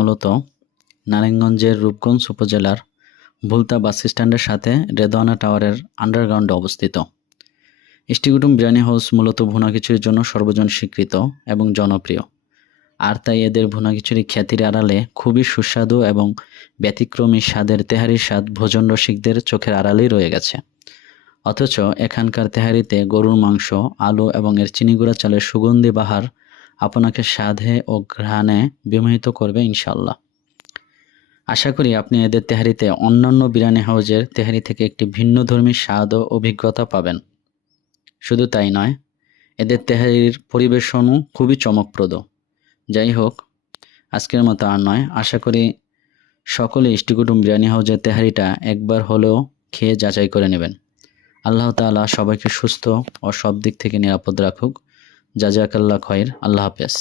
মূলত নারায়ণগঞ্জের রূপগঞ্জ উপজেলার ভুলতা বাস স্ট্যান্ডের সাথে রেদওয়ানা টাওয়ারের আন্ডারগ্রাউন্ডে অবস্থিত। ইষ্টিকুটুম বিরিয়ানি হাউস মূলত ভুনা খিচুড়ির জন্য সর্বজন স্বীকৃত এবং জনপ্রিয়, আর তাই এদের ভুনা খিচুড়ি খ্যাতির আড়ালে খুবই সুস্বাদু এবং ব্যতিক্রমী স্বাদের তেহারির স্বাদ ভোজন রসিকদের চোখের আড়ালেই রয়ে গেছে। অথচ এখানকার তেহারিতে গরুর মাংস, আলু এবং এর চিনিগুড়া চালের সুগন্ধি বাহার আপনাকে স্বাদে ও ঘ্রাণে বিমোহিত করবে ইনশাল্লাহ। আশা করি আপনি এদের তেহারিতে অন্যান্য বিরিয়ানি হাউসের তেহারি থেকে একটি ভিন্নধর্মী স্বাদ ও অভিজ্ঞতা পাবেন। শুধু তাই নয়, এদের তেহারির পরিবেশনও খুবই চমকপ্রদ। যাই হোক, আজকের মতো আর নয়, আশা করি সকলে ইষ্টিকুটুম বিরিয়ানি হাউসের তেহারিটা একবার হলেও খেয়ে যাচাই করে নেবেন। আল্লাহ তাআলা সবাইকে সুস্থ ও সব দিক থেকে নিরাপদ রাখুক। জাযাকাল্লাহ খৈর। আল্লাহ হাফেজ।